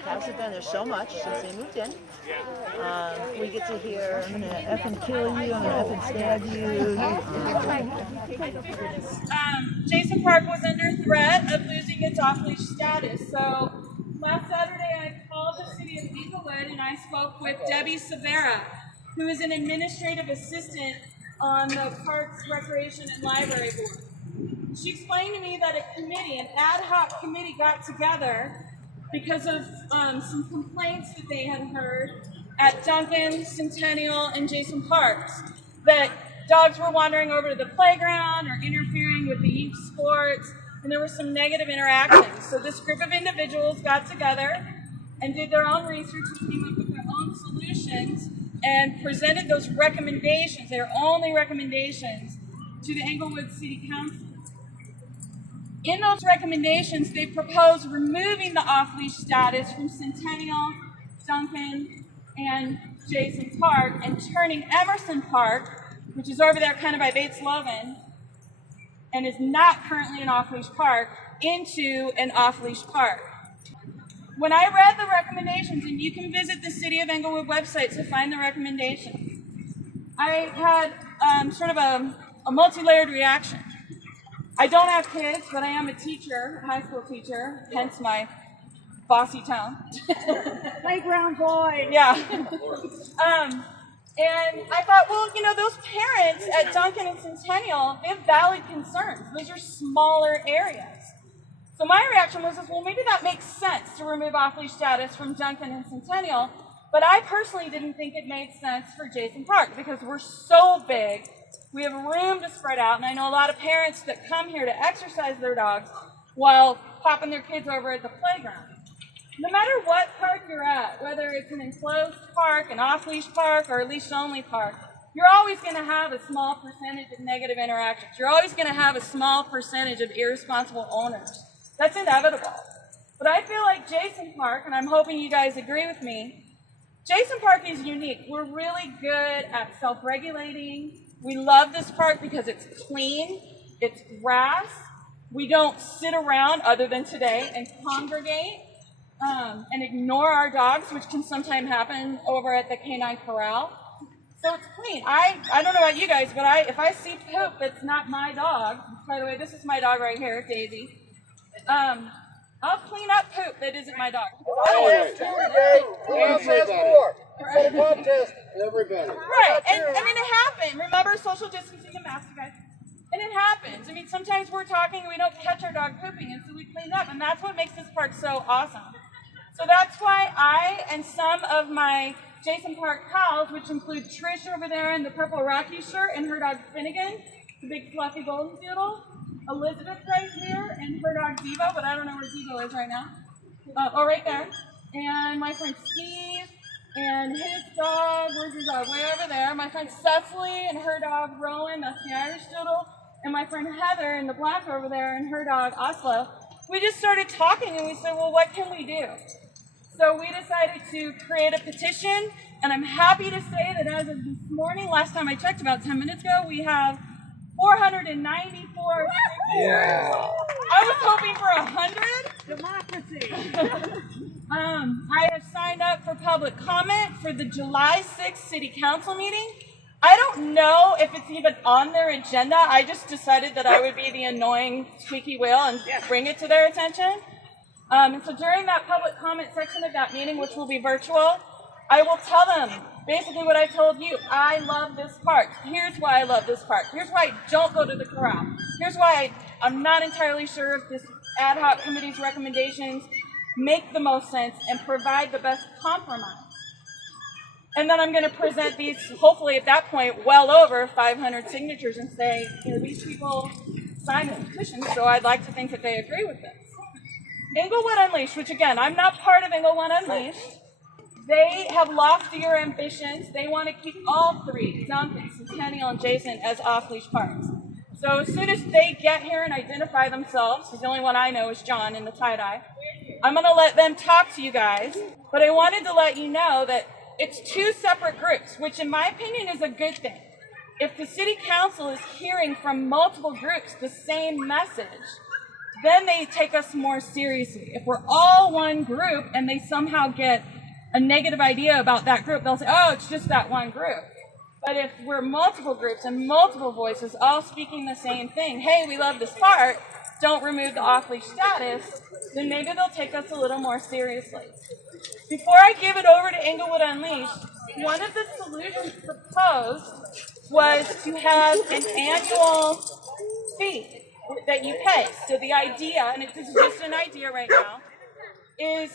hasn't done this so much since they moved in. We get to hear, I'm going to effing kill you, I'm going to effing stab you. Jason Park was under threat of losing its off-leash status. So last Saturday I called the city of Englewood and I spoke with Debbie Severa, who is an administrative assistant on the Parks, Recreation, and Library Board. She explained to me that a committee, an ad hoc committee, got together because of some complaints that they had heard at Duncan, Centennial, and Jason Parks, that dogs were wandering over to the playground or interfering with the youth sports, and there were some negative interactions. So this group of individuals got together and did their own research and came up with their own solutions and presented those recommendations, their only recommendations, to the Englewood City Council. In those recommendations, they proposed removing the off-leash status from Centennial, Duncan, and Jason Park and turning Emerson Park, which is over there kind of by Bates Logan, and is not currently an off-leash park, into an off-leash park. When I read the recommendations, and you can visit the City of Englewood website to find the recommendations, I had sort of a multi-layered reaction. I don't have kids, but I am a teacher, a high school teacher, hence my bossy tone. Playground boy. Yeah. And I thought, well, you know, those parents at Duncan and Centennial, they have valid concerns. Those are smaller areas. So my reaction was, well, maybe that makes sense to remove off-leash status from Duncan and Centennial, but I personally didn't think it made sense for Jason Park because we're so big. We have room to spread out, and I know a lot of parents that come here to exercise their dogs while popping their kids over at the playground. No matter what park you're at, whether it's an enclosed park, an off-leash park, or a leash-only park, you're always going to have a small percentage of negative interactions. You're always going to have a small percentage of irresponsible owners. That's inevitable. But I feel like Jason Park, and I'm hoping you guys agree with me, Jason Park is unique. We're really good at self-regulating. We love this park because it's clean, it's grass. We don't sit around, other than today, and congregate and ignore our dogs, which can sometimes happen over at the canine corral. So it's clean. I don't know about you guys, but if I see poop that's not my dog, by the way, this is my dog right here, Daisy, I'll clean up poop that isn't my dog. Everybody. Right, and I mean, it happened. Remember social distancing and masks, you guys? And it happens. I mean, sometimes we're talking and we don't catch our dog pooping, and so we clean up, and that's what makes this park so awesome. So that's why I and some of my Jason Park pals, which include Trish over there in the purple Rocky shirt and her dog Finnegan, the big fluffy golden doodle, Elizabeth right here, and her dog Devo, but I don't know where Devo is right now. Right there. And my friend Steve, and his dog, where's his dog? Way over there. My friend Cecily and her dog Rowan, that's the Irish Doodle. And my friend Heather in the black over there and her dog Oslo. We just started talking and we said, well, what can we do? So we decided to create a petition, and I'm happy to say that as of this morning, last time I checked about 10 minutes ago, we have 494 signatures. Yeah. I was hoping for 100. Democracy. I have signed up for public comment for the July 6th City Council meeting. I don't know if it's even on their agenda. I just decided that I would be the annoying squeaky wheel and bring it to their attention. And so during that public comment section of that meeting, which will be virtual, I will tell them basically what I told you. I love this park. Here's why I love this park. Here's why I don't go to the corral. Here's why I'm not entirely sure if this ad hoc committee's recommendations make the most sense and provide the best compromise. And then I'm going to present these, hopefully at that point, well over 500 signatures and say, you know, these people signed this petition, so I'd like to think that they agree with this. Englewood Unleashed, which again, I'm not part of Englewood Unleashed. They have loftier ambitions. They want to keep all three, Duncan, Centennial, and Jason, as off-leash parks. So as soon as they get here and identify themselves, because the only one I know is John in the tie-dye, I'm going to let them talk to you guys. But I wanted to let you know that it's two separate groups, which in my opinion is a good thing. If the city council is hearing from multiple groups the same message, then they take us more seriously. If we're all one group and they somehow get a negative idea about that group, they'll say, oh, it's just that one group. But if we're multiple groups and multiple voices all speaking the same thing, hey, we love this park, don't remove the off-leash status, then maybe they'll take us a little more seriously. Before I give it over to Englewood Unleashed, one of the solutions proposed was to have an annual fee that you pay. So the idea, and this is just an idea right now, is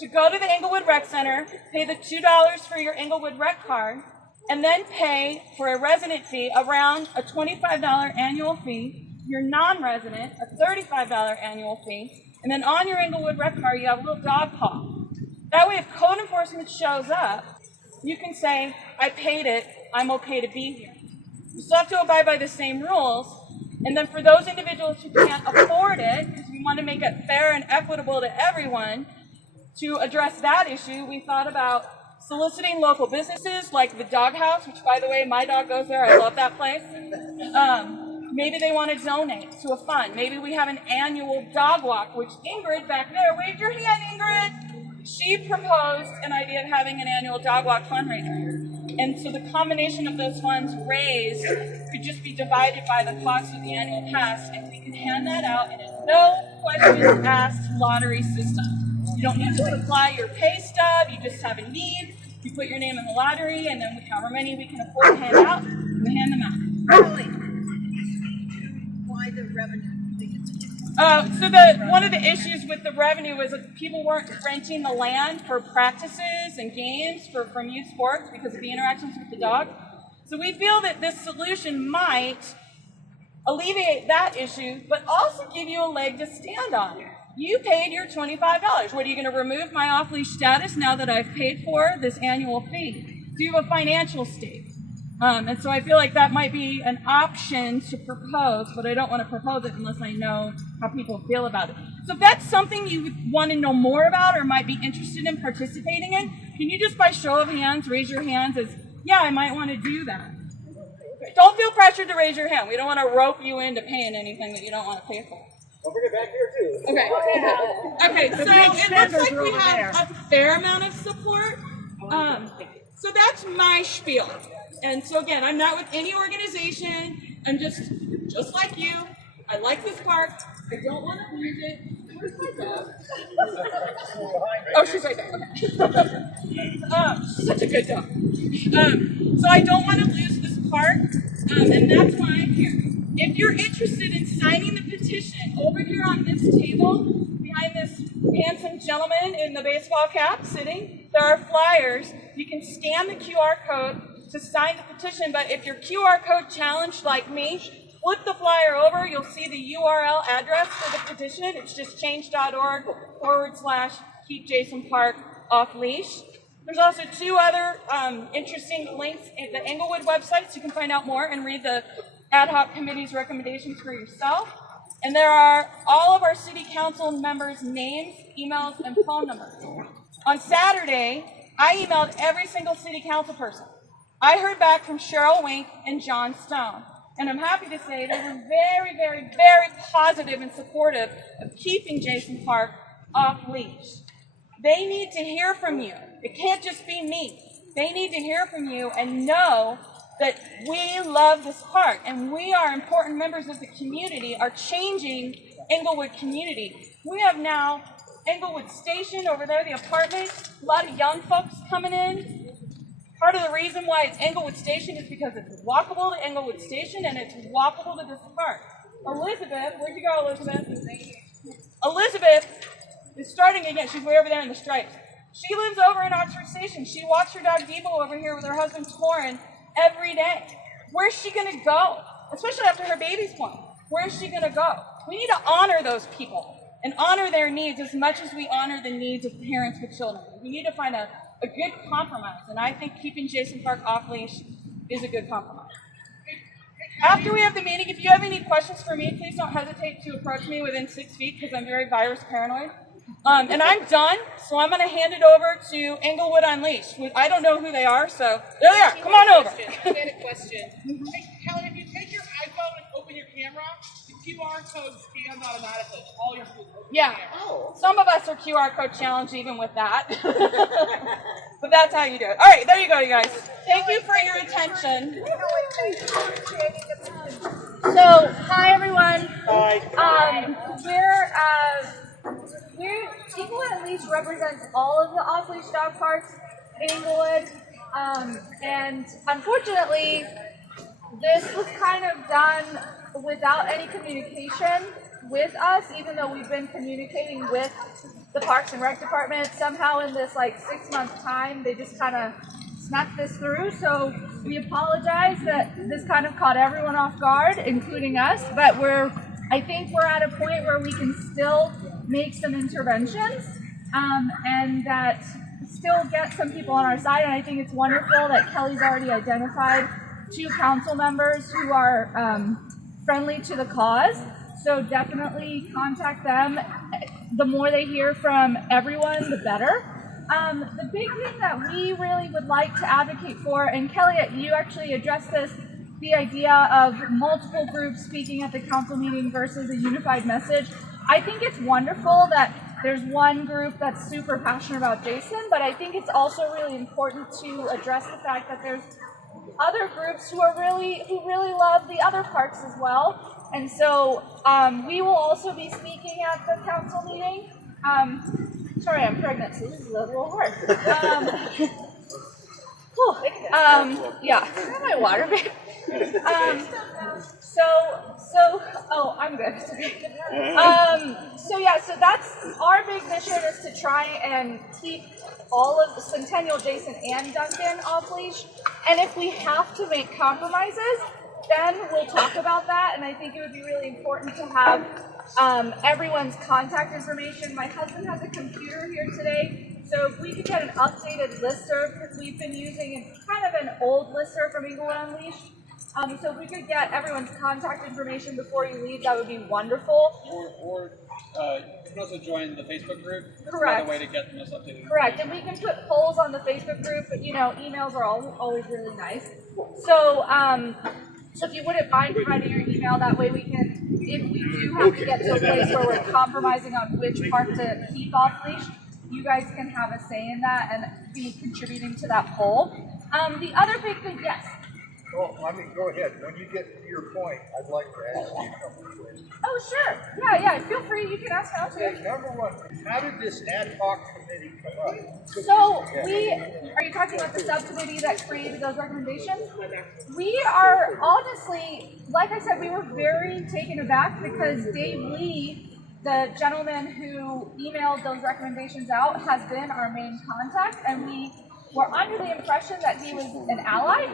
to go to the Englewood Rec Center, pay the $2 for your Englewood Rec card, and then pay for a resident fee around a $25 annual fee, your non-resident, a $35 annual fee, and then on your Englewood Rec card you have a little dog paw. That way if code enforcement shows up, you can say, I paid it, I'm okay to be here. You still have to abide by the same rules, and then for those individuals who can't afford it, because we want to make it fair and equitable to everyone, to address that issue, we thought about soliciting local businesses like the Doghouse, which, by the way, my dog goes there. I love that place. Maybe they want to donate to a fund. Maybe we have an annual dog walk, which Ingrid back there, wave your hand, Ingrid. She proposed an idea of having an annual dog walk fundraiser. And so the combination of those funds raised could just be divided by the cost of the annual pass, and we can hand that out in a no questions asked lottery system. You don't need to supply your pay stub, you just have a need. You put your name in the lottery, and then however many we can afford to hand out, we hand them out. Why the revenue? So one of the issues with the revenue was that people weren't renting the land for practices and games from youth sports because of the interactions with the dog. So we feel that this solution might alleviate that issue, but also give you a leg to stand on. You paid your $25. What, are you going to remove my off-leash status now that I've paid for this annual fee? So you have a financial stake. And so I feel like that might be an option to propose, but I don't want to propose it unless I know how people feel about it. So if that's something you want to know more about or might be interested in participating in, can you just by show of hands raise your hands as, yeah, I might want to do that. Don't feel pressured to raise your hand. We don't want to rope you into paying anything that you don't want to pay for. Don't bring it back here, too. Okay, so it looks like we have a fair amount of support. So that's my spiel. And so again, I'm not with any organization. I'm just like you. I like this park. I don't want to lose it. Where's my dog? Oh, she's right there. Okay. She's such a good dog. So I don't want to lose this park, and that's why I'm here. If you're interested in signing the petition, over here on this table, behind this handsome gentleman in the baseball cap sitting, there are flyers. You can scan the QR code to sign the petition, but if your QR code challenged like me, flip the flyer over, you'll see the URL address for the petition. It's just change.org/keep Jason Park off leash. There's also two other interesting links at the Englewood website, so you can find out more and read the ad hoc committee's recommendations for yourself. And there are all of our city council members' names, emails, and phone numbers. On Saturday, I emailed every single city council person. I heard back from Cheryl Wink and John Stone. And I'm happy to say they were very, very, very positive and supportive of keeping Jason Park off leash. They need to hear from you. It can't just be me. They need to hear from you and know that we love this park and we are important members of the community, are changing Englewood community. We have now Englewood Station over there, the apartment, a lot of young folks coming in. Part of the reason why it's Englewood Station is because it's walkable to Englewood Station and it's walkable to this park. Elizabeth, where'd you go, Elizabeth? Elizabeth is starting again. She's way over there in the stripes. She lives over in Oxford Station. She walks her dog Depot over here with her husband Torin every day. Where's she going to go? Especially after her baby's born. Where's she going to go? We need to honor those people and honor their needs as much as we honor the needs of parents with children. We need to find a good compromise, and I think keeping Jason Park off leash is a good compromise. After we have the meeting, if you have any questions for me, please don't hesitate to approach me within 6 feet because I'm very virus paranoid. And I'm done, so I'm going to hand it over to Englewood Unleashed. I don't know who they are, so there they are. Come on over. I had a question. Hey, Helen, if you take your iPhone and open your camera, QR codes scanned automatically. All your food. Yeah. Oh. Some of us are QR code challenged even with that. But that's how you do it. All right, there you go, you guys. Thank you for your attention. So, hi everyone. Hi. We're Englewood Unleashed represents all of the off-leash dog parks in Englewood, and unfortunately, this was kind of done without any communication with us, even though we've been communicating with the Parks and Rec Department. Somehow in this like 6-month time, they just kind of snuck this through. So we apologize that this kind of caught everyone off guard, including us, but I think we're at a point where we can still make some interventions and that still get some people on our side. And I think it's wonderful that Kelly's already identified 2 council members who are friendly to the cause. So definitely contact them. The more they hear from everyone, the better. The big thing that we really would like to advocate for, and Kelly, you actually addressed this, the idea of multiple groups speaking at the council meeting versus a unified message. I think it's wonderful that there's one group that's super passionate about Jason, but I think it's also really important to address the fact that there's other groups who really love the other parks as well. And so we will also be speaking at the council meeting. Sorry, I'm pregnant, so this is a little hard. Yeah, my water, babe. Oh, I'm good. So that's our big mission, is to try and keep all of Centennial, Jason, and Duncan off leash. And if we have to make compromises, then we'll talk about that. And I think it would be really important to have everyone's contact information. My husband has a computer here today, so if we could get an updated listserv, because we've been using kind of an old listserv from Englewood Unleashed. So if we could get everyone's contact information before you leave, that would be wonderful. Or you can also join the Facebook group. Correct. Another way to get the most updated. Correct, and we can put polls on the Facebook group, but emails are always really nice. So, so if you wouldn't mind providing your email, that way we can, if we do have to get to a place where we're compromising on which park to keep off leash, you guys can have a say in that and be contributing to that poll. The other big thing, yes. Well, go ahead. When you get to your point, I'd like to ask you a couple of questions. Oh, sure. Yeah, feel free. You can ask now, too. Okay, number one, how did this ad hoc committee come up? So are you talking about the subcommittee that created those recommendations? We are honestly, like I said, we were very taken aback because Dave Lee, the gentleman who emailed those recommendations out, has been our main contact, and we were under the impression that he was an ally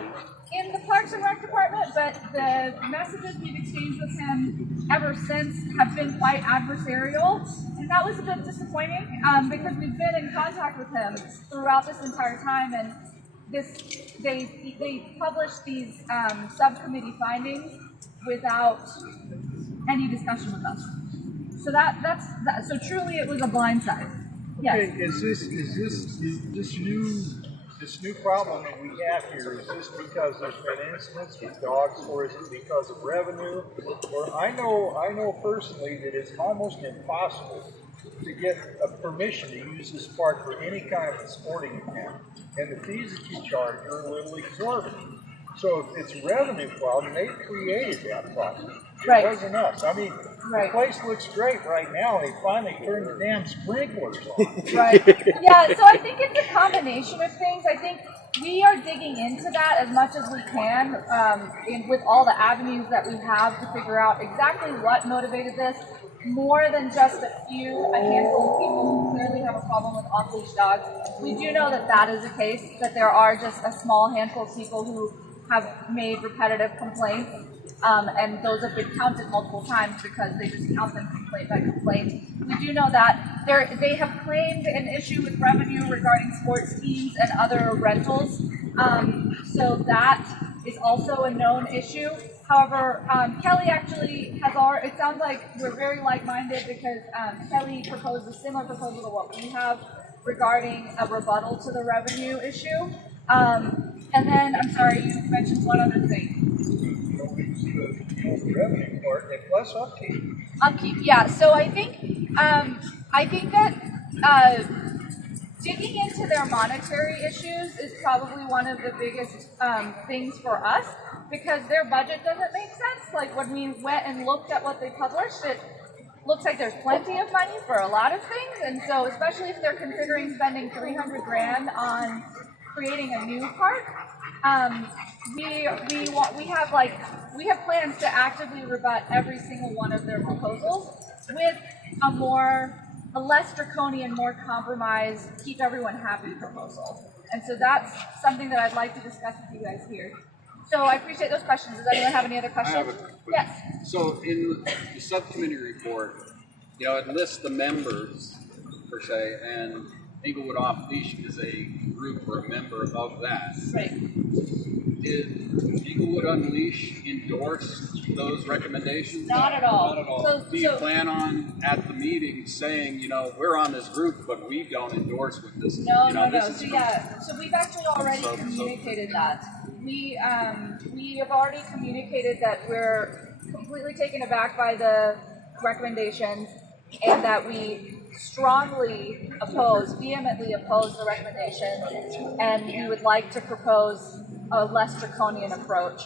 in the Parks and Rec Department, but the messages we've exchanged with him ever since have been quite adversarial, and that was a bit disappointing because we've been in contact with him throughout this entire time, and they published these subcommittee findings without any discussion with us. So that's so truly it was a blindside. Yes. Okay, is this new problem that we have here, is this because there's been incidents with dogs, or is it because of revenue? Or I know personally that it's almost impossible to get a permission to use this park for any kind of a sporting event, and the fees that you charge are a little exorbitant. So if it's a revenue problem, they created that problem. It wasn't us. I mean, the place looks great right now. They finally turned the damn sprinklers on. Right. Yeah, so I think it's a combination of things. I think we are digging into that as much as we can with all the avenues that we have to figure out exactly what motivated this, more than just a handful of people who clearly have a problem with off-leash dogs. We do know that that is the case, that there are just a small handful of people who have made repetitive complaints. And those have been counted multiple times because they just count them complaint by complaint. We do know that they have claimed an issue with revenue regarding sports teams and other rentals. So that is also a known issue. However, Kelly actually it sounds like we're very like-minded because Kelly proposed a similar proposal to what we have regarding a rebuttal to the revenue issue. And then, I'm sorry, you mentioned one other thing. the revenue part and plus upkeep. Upkeep, yeah. So I think that digging into their monetary issues is probably one of the biggest things for us, because their budget doesn't make sense. Like when we went and looked at what they published, it looks like there's plenty of money for a lot of things, and so especially if they're considering spending 300 grand on creating a new park, we have plans to actively rebut every single one of their proposals with a less draconian, more compromised, keep everyone happy proposal. And so that's something that I'd like to discuss with you guys here. So I appreciate those questions. Does anyone have any other questions? I have a question. Yes. So in the subcommittee report, it lists the members per se, and Englewood Off-Leash is a group or a member of that. Right. Did Englewood Unleashed endorse those recommendations? Not at all. Not at all. Do you plan on at the meeting saying, we're on this group, but we don't endorse with this? No. So we've actually already communicated that. We have already communicated that we're completely taken aback by the recommendations, and that we strongly vehemently oppose the recommendations, and we would like to propose a less draconian approach.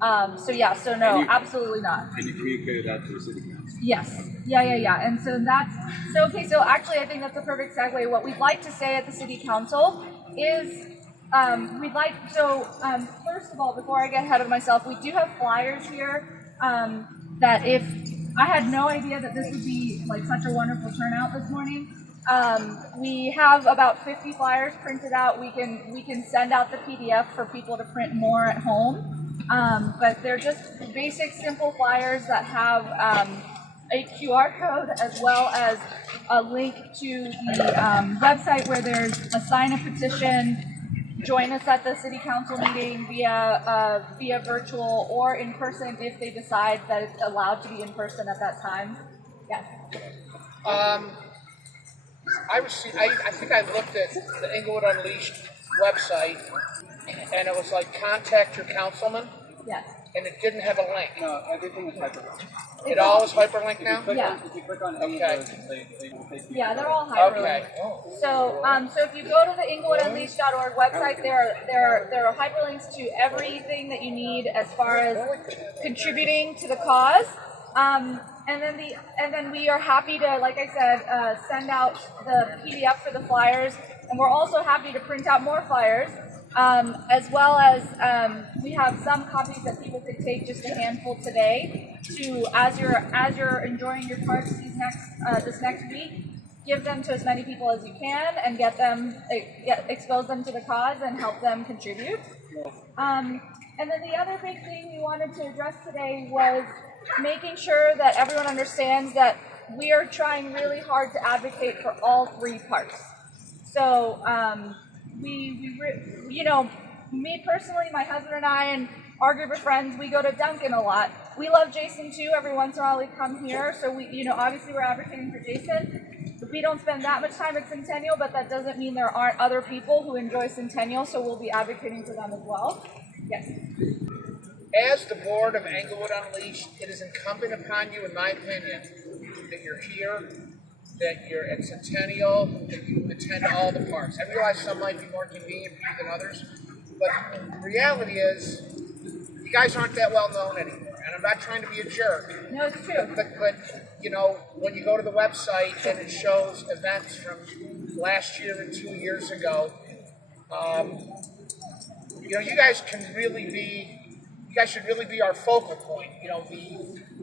No, absolutely not. And you communicated that to the city council? Yes. Yeah. And so so actually I think that's a perfect segue. What we'd like to say at the city council is first of all, before I get ahead of myself, we do have flyers here that if I had no idea that this would be like such a wonderful turnout this morning. We have about 50 flyers printed out. We can send out the PDF for people to print more at home. But they're just basic, simple flyers that have a QR code as well as a link to the website where there's a sign a petition. Join us at the city council meeting via virtual or in person if they decide that it's allowed to be in person at that time. Yes. I think I looked at the Englewood Unleashed website, and it was like contact your councilman. Yes. And it didn't have a link. No, everything was hyperlinked. It all is hyperlinked now? Yeah. If you click on any Okay. of those, they take you. Yeah, they're all hyperlinked. Okay. So if you go to the englewoodunleashed.org website, there are hyperlinks to everything that you need as far as contributing to the cause. And then we are happy to, like I said, send out the PDF for the flyers, and we're also happy to print out more flyers, as well as we have some copies that people could take, just a handful today, to as you're enjoying your parks this next week, give them to as many people as you can and expose them to the cause and help them contribute. And then the other big thing we wanted to address today was making sure that everyone understands that we are trying really hard to advocate for all three parks. So me personally, my husband and I, and our group of friends, we go to Duncan a lot. We love Jason too. Every once in a while we come here. So obviously we're advocating for Jason. We don't spend that much time at Centennial, but that doesn't mean there aren't other people who enjoy Centennial, so we'll be advocating for them as well. Yes. As the board of Englewood Unleashed, it is incumbent upon you, in my opinion, that you're here, that you're at Centennial, that you attend all the parks. I realize some might be more convenient for you than others, but the reality is, you guys aren't that well known anymore. And I'm not trying to be a jerk. No, it's true. But when you go to the website and it shows events from last year and 2 years ago, you guys should really be our focal point,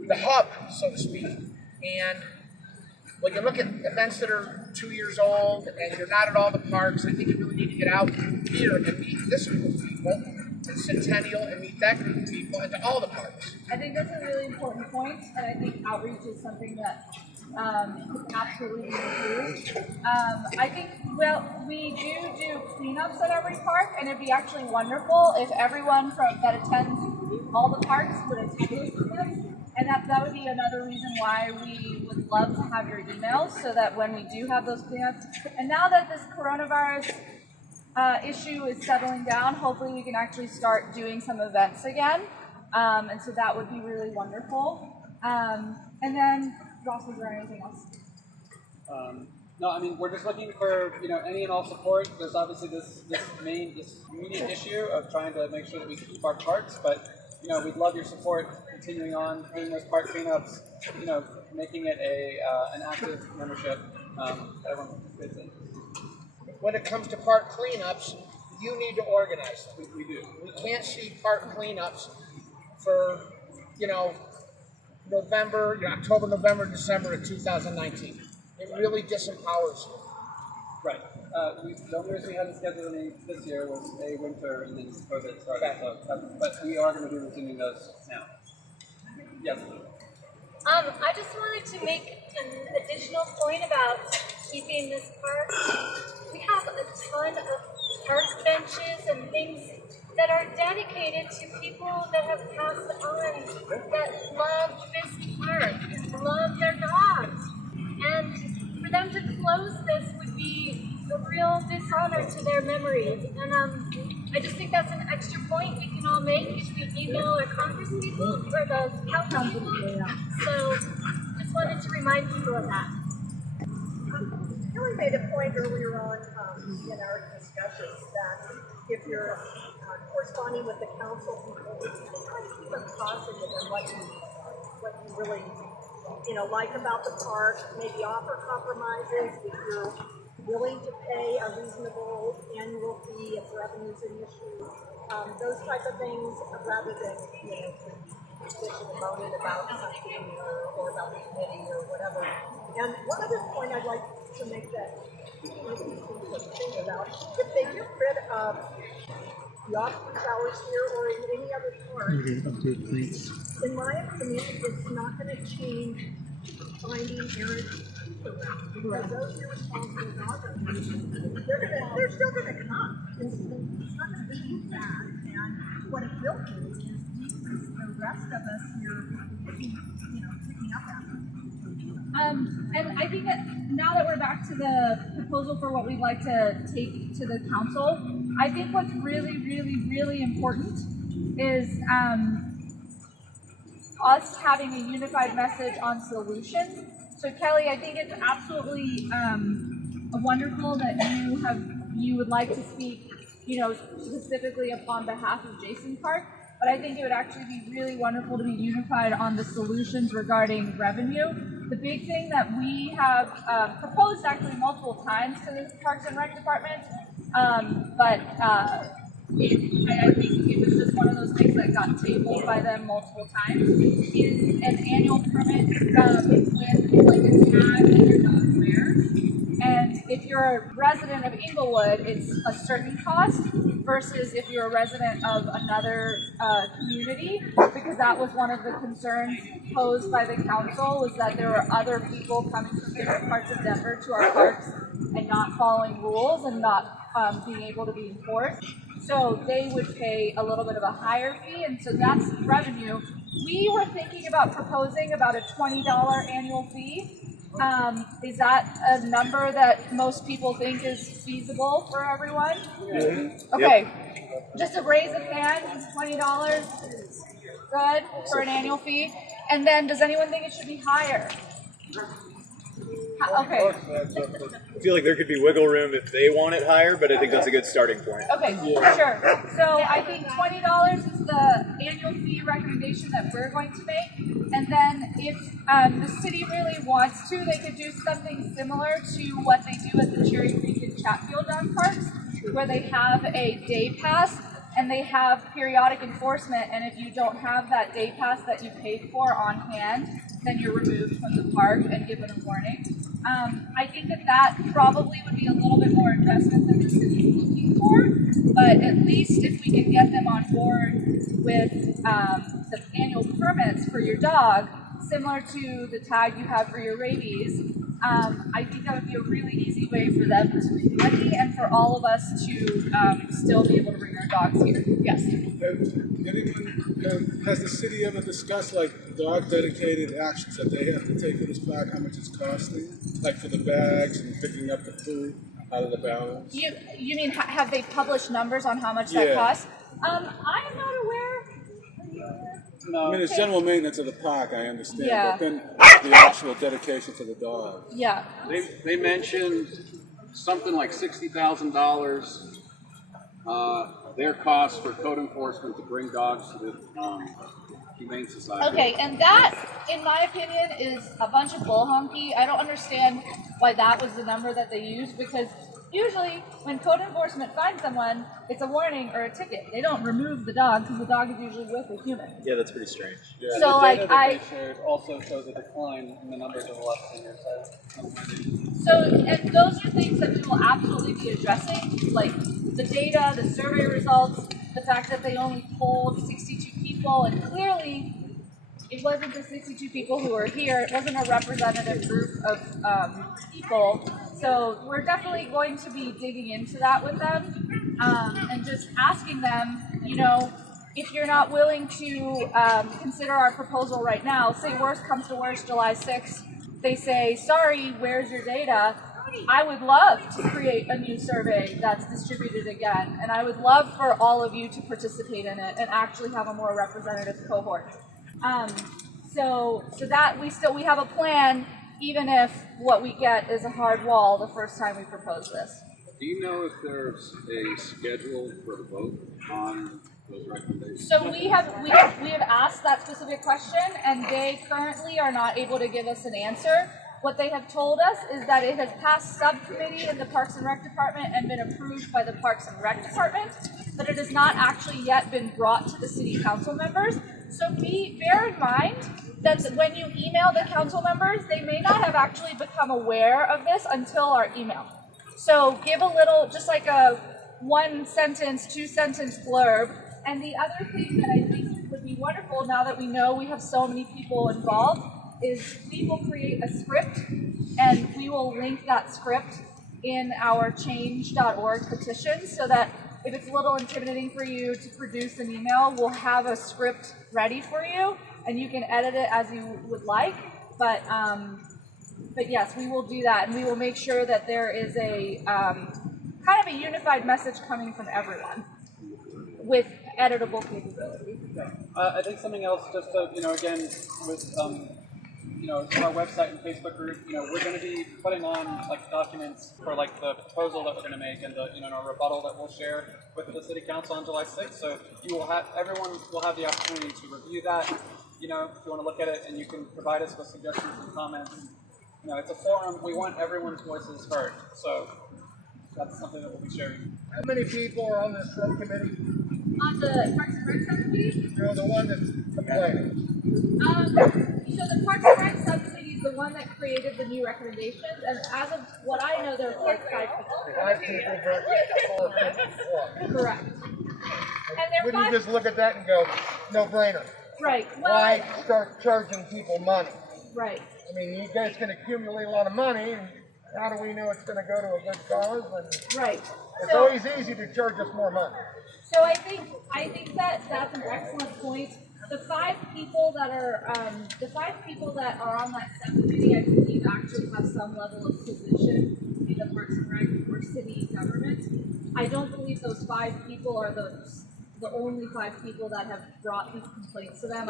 the hub, so to speak. And when you look at events that are 2 years old and you're not at all the parks, I think you really need to get out here and meet this group of people, and Centennial, and meet that group of people, and to all the parks. I think that's a really important point, and I think outreach is something that could absolutely be improved. I think, we do cleanups at every park, and it'd be actually wonderful if everyone that attends all the parks would attend those cleanups. And that would be another reason why we would love to have your emails, so that when we do have those cleanups, and now that this coronavirus issue is settling down, hopefully we can actually start doing some events again. And so that would be really wonderful. And then, Ross, was there anything else? No, I mean, we're just looking for, any and all support. There's obviously this immediate issue of trying to make sure that we keep our parks, but, we'd love your support continuing on doing those park cleanups, making it an active membership. Everyone fits in. When it comes to park cleanups, you need to organize them. We do. We can't see park cleanups for, October, November, December of 2019. It really disempowers you. Right. The only reason we hadn't scheduled any this year was a winter and then COVID started. So, but we are going to be resuming those now. Yes. I just wanted to make an additional point about keeping this park. We have a ton of park benches and things that are dedicated to people that have passed on, that love this park, and love their dogs. And for them to close this would be a real dishonor to their memories. And I just think that's an extra point we can all make if we email our congress people or the council people. So just wanted to remind people of that. Kelly made a point earlier on in our discussions that if you're corresponding with the council people, it's try to keep them positive and what you really like about the park. Maybe offer compromises if you're willing to pay a reasonable annual fee if revenue's an issue. Those type of things, rather than bitching and moaning about something or about the committee or whatever. And one other point I'd like to make that maybe people should think about, if they get rid of the office hours here or in any other park, in my opinion, it's not going to change finding errant people because those irresponsible dog owners, they're still going to come. It's not going to be bad. And what it will do is decrease the rest of us here picking up at them. And I think that now that we're back to the proposal for what we'd like to take to the council, I think what's really, really, really important is us having a unified message on solutions. So Kelly, I think it's absolutely wonderful that you would like to speak, specifically upon behalf of Jason Park. But I think it would actually be really wonderful to be unified on the solutions regarding revenue. The big thing that we have proposed actually multiple times to the Parks and Rec Department, but I think it was just one of those things that got tabled by them multiple times, is an annual permit with like a tag that your dog wears. And if you're a resident of Englewood, it's a certain cost versus if you're a resident of another community, because that was one of the concerns posed by the council, was that there were other people coming from different parts of Denver to our parks and not following rules and not being able to be enforced. So they would pay a little bit of a higher fee, and so that's revenue. We were thinking about proposing about a $20 annual fee. Is that a number that most people think is feasible for everyone? Mm-hmm. Okay, yep. Just a raise of hands, $20, good for an annual fee. And then does anyone think it should be higher? Okay. I feel like there could be wiggle room if they want it higher, but I think that's a good starting point. Okay, sure. So I think $20 is the annual fee recommendation that we're going to make. And then if the city really wants to, they could do something similar to what they do at the Cherry Creek and Chatfield dog parks, where they have a day pass and they have periodic enforcement. And if you don't have that day pass that you paid for on hand, then you're removed from the park and given a warning. I think that probably would be a little bit more investment than the city's looking for, but at least if we can get them on board with the annual permits for your dog, similar to the tag you have for your rabies, I think that would be a really easy way for them to make money and for all of us to still be able to bring our dogs here. Yes? Has the city ever discussed dog dedicated actions that they have to take for this park, how much it's costing? Like for the bags and picking up the food out of the barrels? You mean have they published numbers on how much that costs? I am not aware. Are you aware? No. I mean, it's general maintenance of the park, I understand, Yeah. but then the actual dedication to the dog. Yeah. They mentioned something like $60,000 their cost for code enforcement to bring dogs to the Humane Society. Okay, and that, in my opinion, is a bunch of bull honky. I don't understand why that was the number that they used, because usually when code enforcement finds someone, it's a warning or a ticket. They don't remove the dog because the dog is usually with a human. Yeah, that's pretty strange. And So, the like, data that they shared also shows a decline in the numbers over the last 10 years. So, and those are things that we will absolutely be addressing, like the data, the survey results, the fact that they only polled 62 people, and clearly it wasn't the 62 people who were here, it wasn't a representative group of people. So we're definitely going to be digging into that with them and just asking them, you know, if you're not willing to consider our proposal right now, say worst comes to worst, July 6th, they say, sorry, where's your data? I would love to create a new survey that's distributed again, and I would love for all of you to participate in it and actually have a more representative cohort. So that we have a plan, even if what we get is a hard wall the first time we propose this. Do you know if there's a schedule for the vote on those recommendations? So we have asked that specific question, and they currently are not able to give us an answer. What they have told us is that it has passed subcommittee in the Parks and Rec Department and been approved by the Parks and Rec Department, but it has not actually yet been brought to the city council members. So bear in mind that when you email the council members, they may not have actually become aware of this until our email. So give a little, just like a 1 sentence, 2 sentence blurb. And the other thing that I think would be wonderful now that we know we have so many people involved is we will create a script and we will link that script in our change.org petition so that if it's a little intimidating for you to produce an email, we'll have a script ready for you and you can edit it as you would like. But yes, we will do that, and we will make sure that there is a kind of a unified message coming from everyone with editable capability. I think something else, just to, again, with our website and Facebook group, we're going to be putting on like documents for like the proposal that we're going to make and the our rebuttal that we'll share with the city council on July 6th. So everyone will have the opportunity to review that. If you want to look at it, and you can provide us with suggestions and comments. It's a forum. We want everyone's voices heard. So that's something that we'll be sharing. How many people are on this subcommittee? On the Parks and Rec subcommittee? You're the one that's complaining. So the Parks and Rec subcommittee is the one that created the new recommendations, and as of what I know, there are like 5 people. 5 people versus 4 people. Correct. And there Wouldn't are you just look at that and go, no brainer? Right. Well, Why start charging people money? right. I mean, you guys can accumulate a lot of money, and how do we know it's going to go to a good cause? And Right. it's always easy to charge us more money. So I think that that's an excellent point. The 5 people that are on that subcommittee, I believe, actually have some level of position in the Parks and Rec or city government. I don't believe those 5 people are the only 5 people that have brought these complaints to them.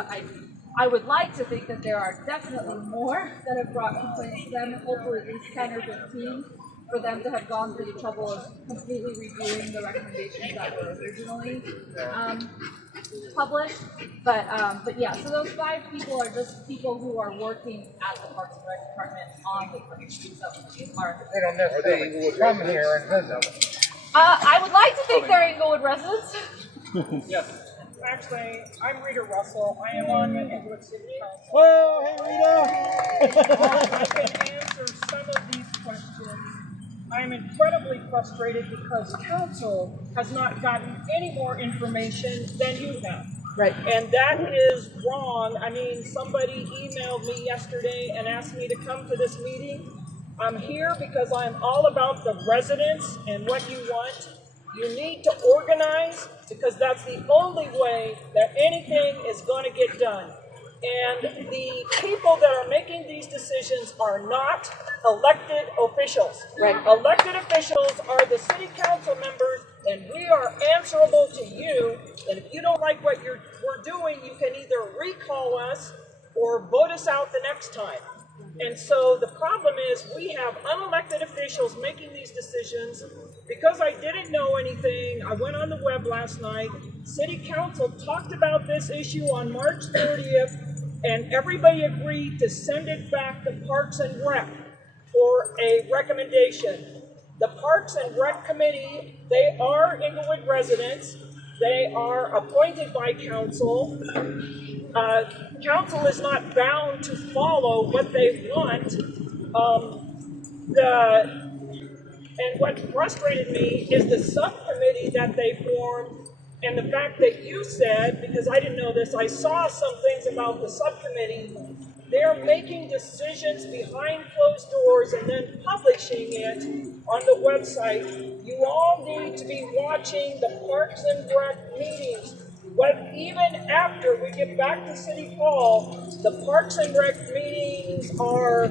I would like to think that there are definitely more that have brought complaints to them, hopefully at least 10 or 15, for them to have gone through the trouble of completely reviewing the recommendations that were originally published. But yeah, so those 5 people are just people who are working at the Parks and Rec Department on the Park Street subcommittee. They don't necessarily come here and visit. I would like to think they're Englewood residents. Yes. Actually, I'm Rita Russell. I am on the Englewood City Council. Whoa, hey Rita! I can answer some of these questions. I am incredibly frustrated because council has not gotten any more information than you have. Right. And that is wrong. I mean, somebody emailed me yesterday and asked me to come to this meeting. I'm here because I'm all about the residents and what you want. You need to organize because that's the only way that anything is going to get done. And the people that are making these decisions are not elected officials. Right. Elected officials are the city council members and we are answerable to you. And if you don't like what we're doing, you can either recall us or vote us out the next time. And so the problem is we have unelected officials making these decisions. Because I didn't know anything, I went on the web last night. City Council talked about this issue on March 30th, and everybody agreed to send it back to Parks and Rec for a recommendation. The Parks and Rec Committee, they are Englewood residents. They are appointed by council. Council is not bound to follow what they want. And what frustrated me is the subcommittee that they formed, and the fact that you said, because I didn't know this, I saw some things about the subcommittee. They're making decisions behind closed doors and then publishing it on the website. You all need to be watching the Parks and Rec meetings. Even after we get back to City Hall, the Parks and Rec meetings are,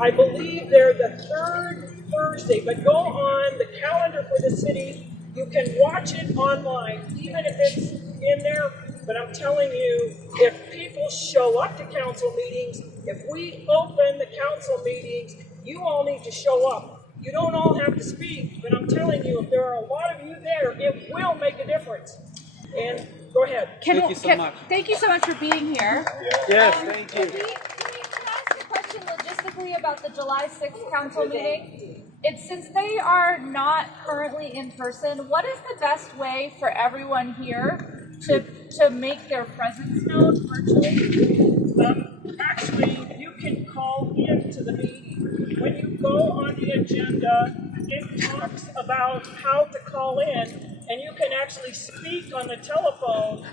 I believe they're the third Thursday, but go on the calendar for the city. You can watch it online, even if it's in there. But I'm telling you, if people show up to council meetings, if we open the council meetings, you all need to show up. You don't all have to speak, but I'm telling you, if there are a lot of you there, it will make a difference. And go ahead. Thank you so much. Thank you so much for being here. Yes, thank you. Can I ask a question logistically about the July 6th council meeting? Since they are not currently in person, what is the best way for everyone here to make their presence known virtually? Actually, you can call into the meeting. When you go on the agenda, it talks about how to call in, and you can actually speak on the telephone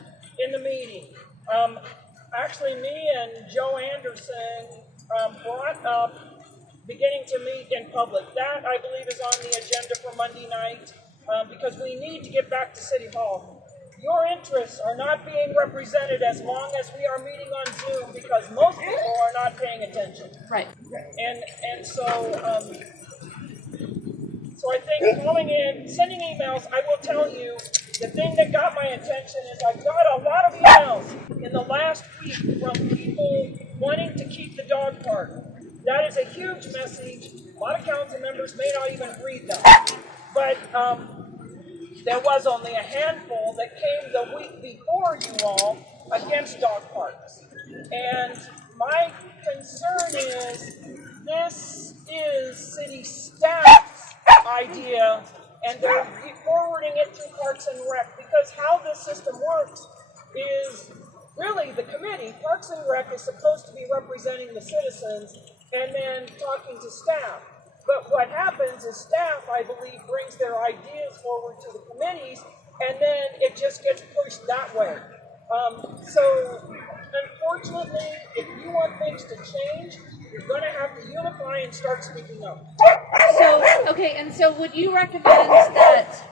in the meeting. Actually, me and Joe Anderson brought up beginning to meet in public. That, I believe, is on the agenda for Monday night because we need to get back to City Hall. Your interests are not being represented as long as we are meeting on Zoom because most people are not paying attention. Right. And so I think calling in, sending emails, I will tell you, the thing that got my attention is I got a lot of emails in the last week from people wanting to keep the dog park. That is a huge message. A lot of council members may not even read them. But there was only a handful that came the week before you all against dog parks. And my concern is this is city staff's idea, and they're forwarding it to Parks and Rec, because how this system works is really the committee, Parks and Rec, is supposed to be representing the citizens and then talking to staff. But what happens is staff, I believe, brings their ideas forward to the committees, and then it just gets pushed that way. So, unfortunately, if you want things to change, you're going to have to unify and start speaking up. So, okay, and so would you recommend that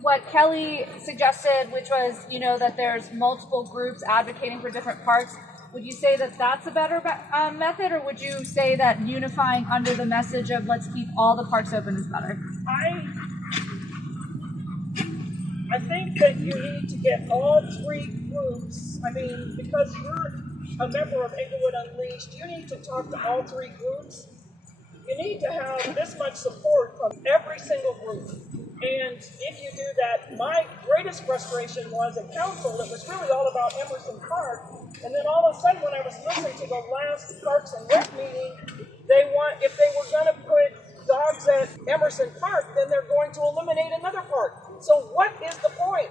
what Kelly suggested, which was, that there's multiple groups advocating for different parks, would you say that that's a better method, or would you say that unifying under the message of let's keep all the parks open is better? I think that you need to get all three groups. I mean, because you're a member of Englewood Unleashed, you need to talk to all three groups. You need to have this much support from every single group. And if you do that, my greatest frustration was at council, it was really all about Emerson Park. And then all of a sudden, when I was listening to the last Parks and Rec meeting, if they were going to put dogs at Emerson Park, then they're going to eliminate another park. So what is the point?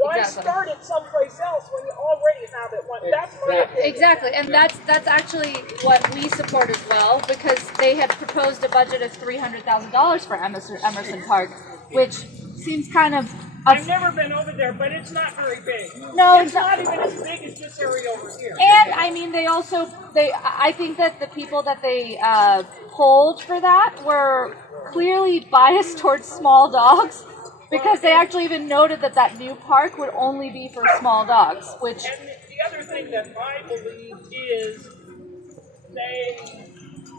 Why start it someplace else when you already have it? That's my opinion. Exactly, and that's actually what we support as well, because they had proposed a budget of $300,000 for Emerson Park, which seems kind of... I've never been over there, but it's not very big. No, it's not even as big as this area over here. And I mean, I think that the people that they polled for that were clearly biased towards small dogs, because they actually even noted that new park would only be for small dogs, which... And the other thing that I believe is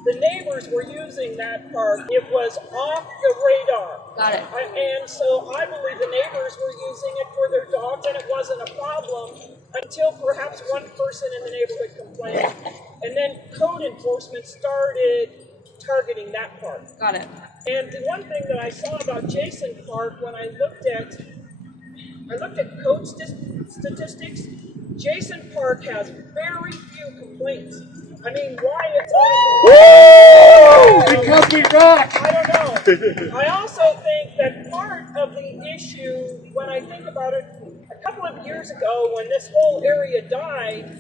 the neighbors were using that park. It was off the radar. Got it. And so I believe the neighbors were using it for their dogs, and it wasn't a problem until perhaps one person in the neighborhood complained. And then code enforcement started targeting that park. Got it. And the one thing that I saw about Jason Park when I looked at code statistics, Jason Park has very few complaints. I mean, why it's Because we rock! I don't know. I also think that part of the issue, when I think about it, a couple of years ago when this whole area died,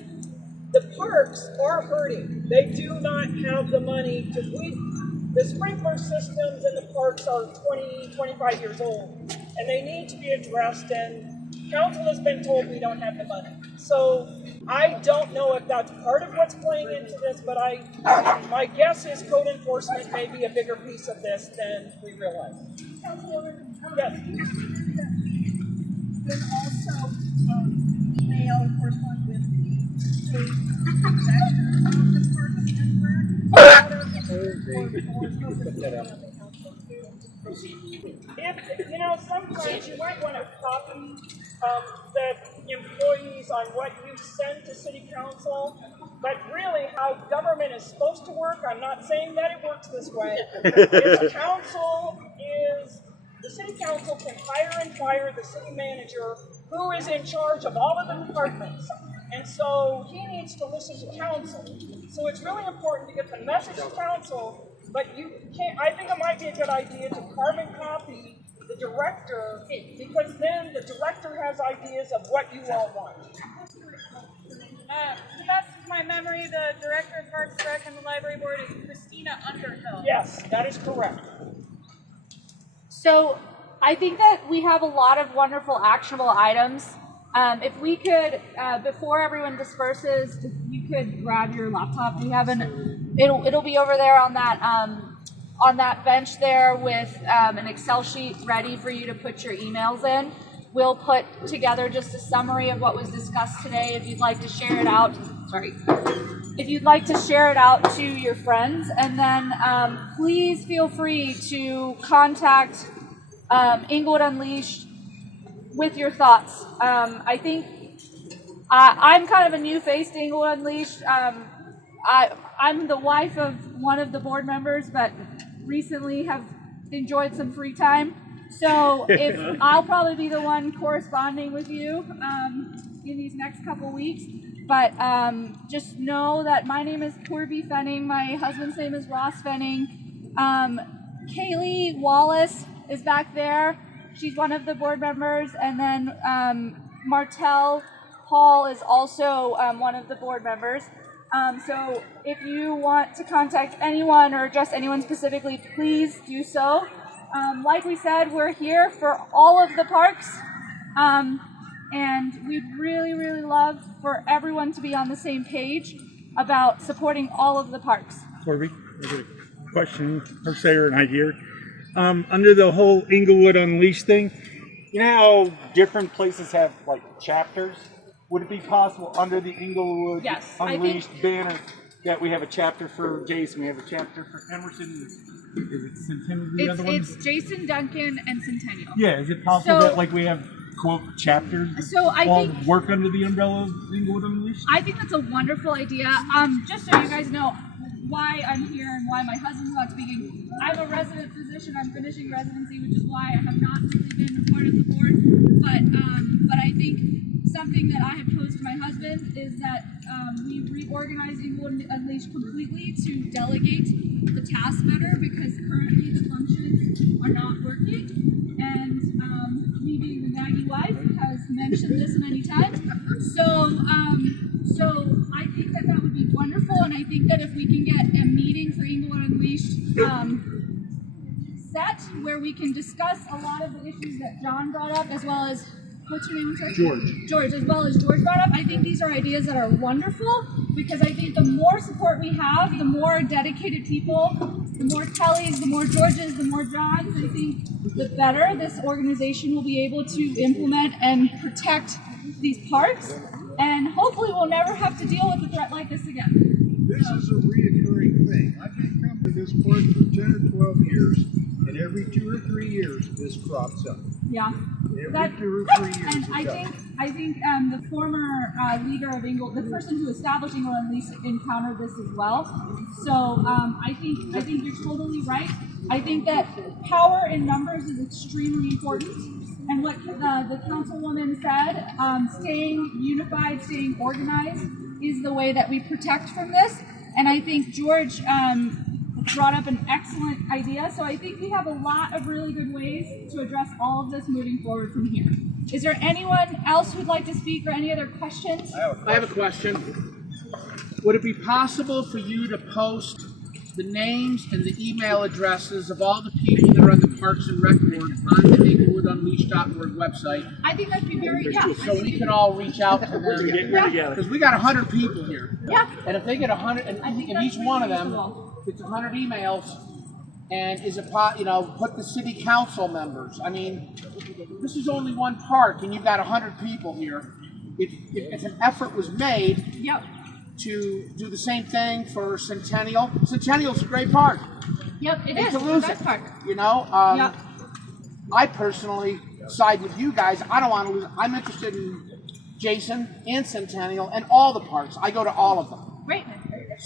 the parks are hurting. They do not have the money to the sprinkler systems in the parks are 20, 25 years old, and they need to be addressed, and council has been told we don't have the money. So I don't know if that's part of what's playing into this, but my guess is code enforcement may be a bigger piece of this than we realize. Yes. Then also email correspond with the director of the Parks and If, sometimes you might want to copy the employees on what you send to city council, but really how government is supposed to work, I'm not saying that it works this way, the city council can hire and fire the city manager who is in charge of all of the departments. And so he needs to listen to council. So it's really important to get the message to council, but I think it might be a good idea to carbon copy the director, because then the director has ideas of what you all want. To the best of my memory, the director of Parks and Rec and the library board is Christina Underhill. Yes, that is correct. So I think that we have a lot of wonderful actionable items. If we could, before everyone disperses, if you could grab your laptop. We have it'll be over there on that bench there with an Excel sheet ready for you to put your emails in. We'll put together just a summary of what was discussed today. If you'd like to share it out, if you'd like to share it out to your friends, and then please feel free to contact Englewood Unleashed with your thoughts. I think I'm kind of a new face to Englewood Unleashed. I'm the wife of one of the board members, but recently have enjoyed some free time. So I'll probably be the one corresponding with you in these next couple weeks. But just know that my name is Corby Fenning. My husband's name is Ross Fenning. Kaylee Wallace is back there. She's one of the board members. And then Martell Paul is also one of the board members. So if you want to contact anyone or address anyone specifically, please do so. Like we said, we're here for all of the parks. And we'd really, really love for everyone to be on the same page about supporting all of the parks. Corby, I got a question for Sarah and I here. Under the whole Englewood Unleashed thing, you know how different places have like chapters? Would it be possible under the Englewood Unleashed banner that we have a chapter for Jason, we have a chapter for Emerson? Is it Centennial? The other one? It's Jason, Duncan, and Centennial. Yeah, is it possible that like we have quote chapters all work under the umbrella of Englewood Unleashed? I think that's a wonderful idea. Just so you guys know why I'm here and why my husband's not speaking. I'm a resident physician. I'm finishing residency, which is why I have not really been a part of the board. But I think something that I have posed to my husband is that we reorganize Englewood Unleashed completely to delegate the tasks better, because currently the functions are not working. And me being the Maggie wife has mentioned this many times. So I think that would be wonderful, and I think that if we can get a meeting for Englewood Unleashed set where we can discuss a lot of the issues that John brought up, as well as what's your name, sorry? George, as well as George brought up. I think these are ideas that are wonderful, because I think the more support we have, the more dedicated people, the more Kellys, the more Georges, the more Johns, I think the better this organization will be able to implement and protect these parks. And hopefully we'll never have to deal with a threat like this again. This is a reoccurring thing. I've been coming to this park for 10 or 12 years, and every 2 or 3 years this crops up. Yeah. Every 2 or 3 years. And I think the former leader of Englewood, the person who established Englewood Unleashed, encountered this as well. So I think you're totally right. I think that power in numbers is extremely important. And what the councilwoman said, staying unified, staying organized, is the way that we protect from this. And I think George brought up an excellent idea. So I think we have a lot of really good ways to address all of this moving forward from here. Is there anyone else who'd like to speak or any other questions? I have a question. Would it be possible for you to post the names and the email addresses of all the people that are on the Parks and Rec Board on the EnglewoodUnleashed.org website? I think that'd be very, yeah. So we can all reach out to them. Because we got 100 people here. Yeah. And if they get 100, and each one of them gets 100 emails, and is put the city council members. I mean, this is only one park, and you've got 100 people here. If an effort was made, yep, to do the same thing for Centennial. Centennial's a great park. Yep, it and is. To lose it's a it, park. you know. Yep. I personally side with you guys. I don't want to lose. I'm interested in Jason and Centennial and all the parks. I go to all of them. Right.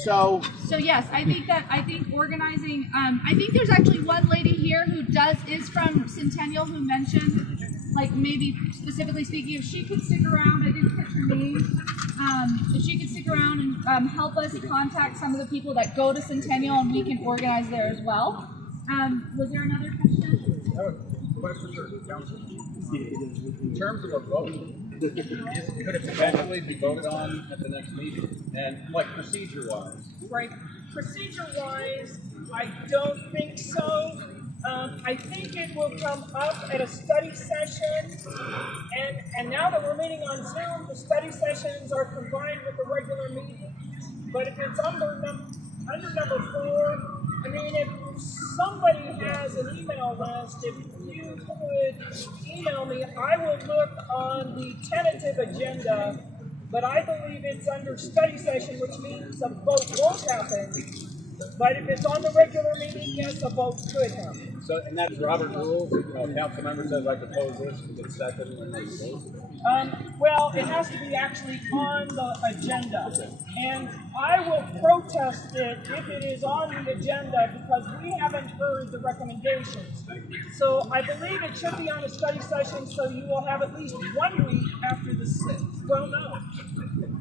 So yes, I think organizing. I think there's actually one lady here who is from Centennial who mentioned, like maybe specifically speaking, if she could stick around. I didn't catch her name. If she could stick around and help us contact some of the people that go to Centennial, and we can organize there as well. Was there another question? Question for the council. In terms of a vote, could it potentially be voted on at the next meeting? And like procedure-wise? Right. Procedure-wise, I don't think so. I think it will come up at a study session, and now that we're meeting on Zoom, the study sessions are combined with the regular meeting. But if it's under number 4, I mean, if somebody has an email list, if you could email me, I will look on the tentative agenda, but I believe it's under study session, which means a vote won't happen. But if it's on the regular meeting, yes, a vote could happen. So, and that's Robert rules. A council member says I propose this, and it's second, and then they vote. Well, it has to be actually on the agenda. And I will protest it if it is on the agenda because we haven't heard the recommendations. So I believe it should be on a study session, so you will have at least 1 week after the 6th. Well, no.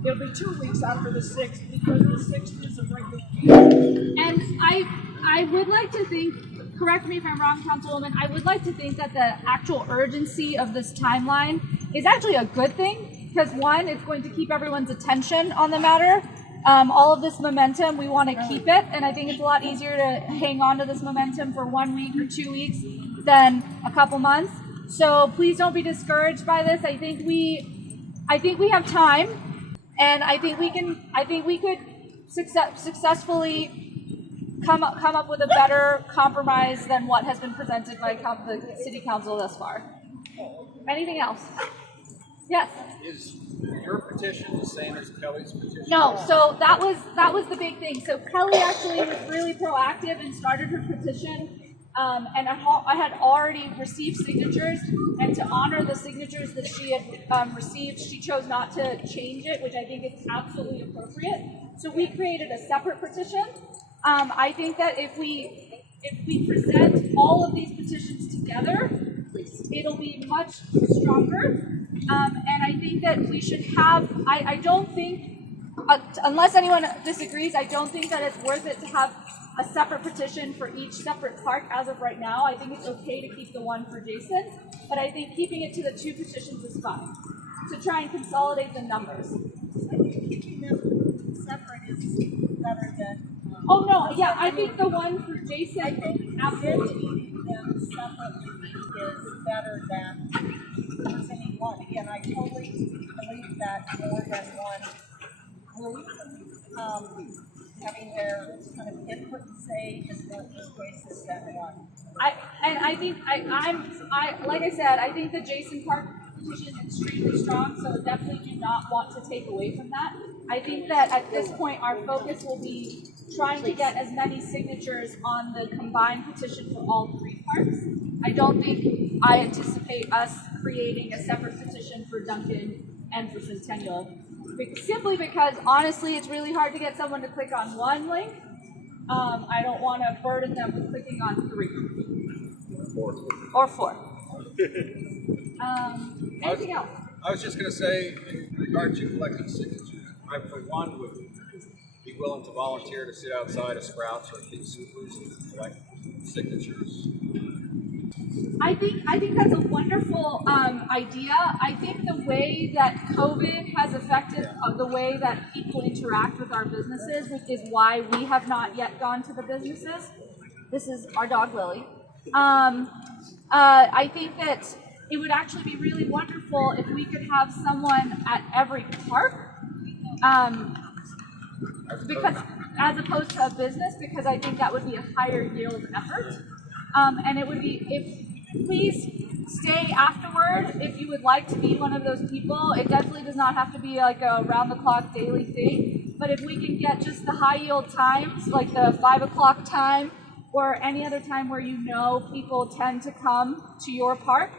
It'll be 2 weeks after the 6th because the 6th is a regular meeting. And I would like to think, correct me if I'm wrong, Councilwoman, I would like to think that the actual urgency of this timeline is actually a good thing because, one, it's going to keep everyone's attention on the matter. All of this momentum, we want to keep it, and I think it's a lot easier to hang on to this momentum for 1 week or 2 weeks than a couple months. So please don't be discouraged by this. I think we have time, and I think we could successfully come up with a better compromise than what has been presented by the City Council thus far. Anything else? Yes. Is your petition the same as Kelly's petition? No. So that was the big thing. So Kelly actually was really proactive and started her petition. And I had already received signatures, and to honor the signatures that she had received, she chose not to change it, which I think is absolutely appropriate. So we created a separate petition. I think that if we present all of these petitions together, it'll be much stronger. And I think that we should have. I don't think, unless anyone disagrees, I don't think that it's worth it to have a separate petition for each separate park as of right now. I think it's okay to keep the one for Jason, but I think keeping it to the 2 petitions is fine to try and consolidate the numbers. I think keeping them separate is better than. Oh no, yeah, I think the one for Jason. I think absolutely them separately is better than presenting one. Again, I totally believe that more than one group having their kind of input and say is more persuasive than one. I think like I said, I think the Jason Park competition extremely strong, so definitely do not want to take away from that. I think that at this point, our focus will be trying to get as many signatures on the combined petition for all 3 parks. I anticipate us creating a separate petition for Duncan and for Centennial, simply because honestly, it's really hard to get someone to click on 1 link. I don't want to burden them with clicking on 3 or 4. Anything else? I was just going to say, in regard to collecting signatures, I, for one, would be willing to volunteer to sit outside of Sprouts or King Soopers and collect signatures. I think that's a wonderful idea. I think the way that COVID has affected the way that people interact with our businesses, which is why we have not yet gone to the businesses. This is our dog Lily. I think that it would actually be really wonderful if we could have someone at every park, because as opposed to a business, because I think that would be a higher yield effort. And it would be, please stay afterward if you would like to be one of those people. It definitely does not have to be like a round-the-clock daily thing, but if we can get just the high-yield times, like the 5 o'clock time, or any other time where you know people tend to come to your park,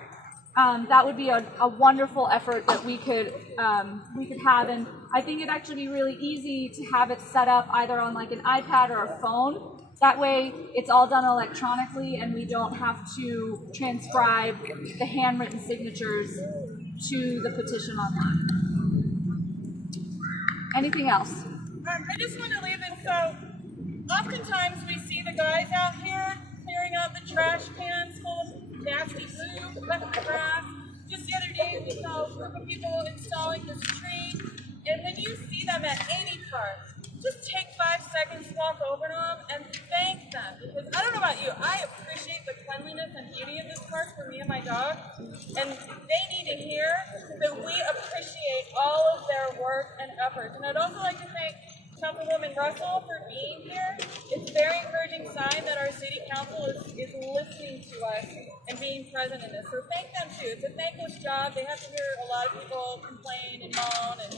that would be a wonderful effort that we could have. And I think it'd actually be really easy to have it set up either on like an iPad or a phone. That way it's all done electronically and we don't have to transcribe the handwritten signatures to the petition online. Anything else? I just want to leave it, so oftentimes we see the guys out here clearing out the trash cans full of nasty food, cutting the grass. Just the other day we saw a group of people installing this tree, and when you see them at any park, just take 5 seconds, walk over to them, and thank them. Because I don't know about you, I appreciate the cleanliness and beauty of this park for me and my dog, and they need to hear that we appreciate all of their work and efforts. And I'd also like to thank Councilwoman Russell for being here. It's a very encouraging sign that our city council is listening to us and being present in this. So thank them too. It's a thankless job. They have to hear a lot of people complain and moan, and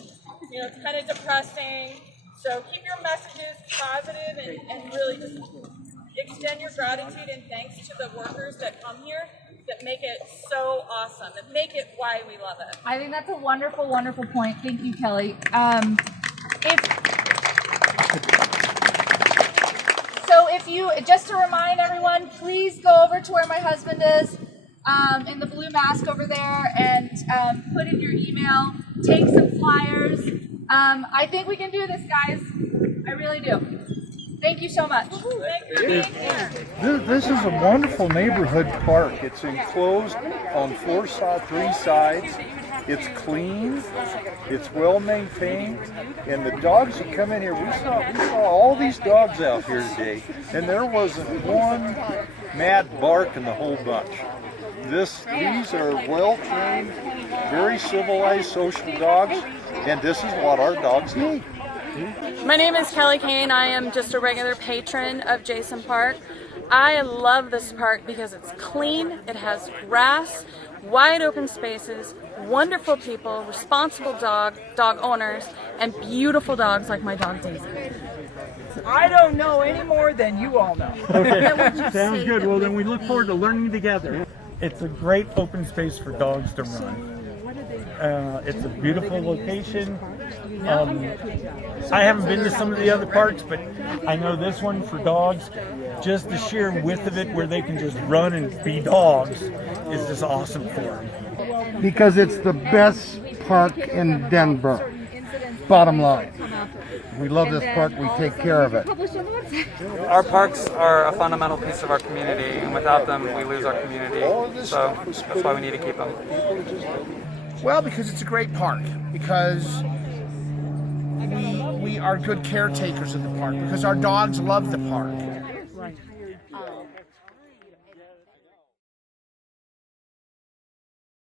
it's kind of depressing. So keep your messages positive and really just extend your gratitude and thanks to the workers that come here that make it so awesome, that make it why we love it. I think that's a wonderful, wonderful point. Thank you, Kelly. If you, just to remind everyone, please go over to where my husband is, in the blue mask over there, and put in your email, take some flyers. I think we can do this, guys. I really do. Thank you so much. This is a wonderful neighborhood park. It's enclosed on 3 sides. It's clean, it's well maintained, and the dogs that come in here, we saw all these dogs out here today, and there wasn't one mad bark in the whole bunch. These are well-trained, very civilized, social dogs, and this is what our dogs need. My name is Kelly Kane. I am just a regular patron of Jason Park. I love this park because it's clean, it has grass, wide open spaces, wonderful people, responsible dog owners, and beautiful dogs like my dog Daisy. I don't know any more than you all know. Okay, sounds good. Well, then we look forward to learning together. It's a great open space for dogs to run. It's a beautiful location. I haven't been to some of the other parks, but I know this one for dogs, just the sheer width of it where they can just run and be dogs is just awesome for them. Because it's the best park in Denver. Bottom line. We love this park, we take care of it. Our parks are a fundamental piece of our community, and without them, we lose our community. So that's why we need to keep them. Well, because it's a great park, because we are good caretakers of the park, because our dogs love the park.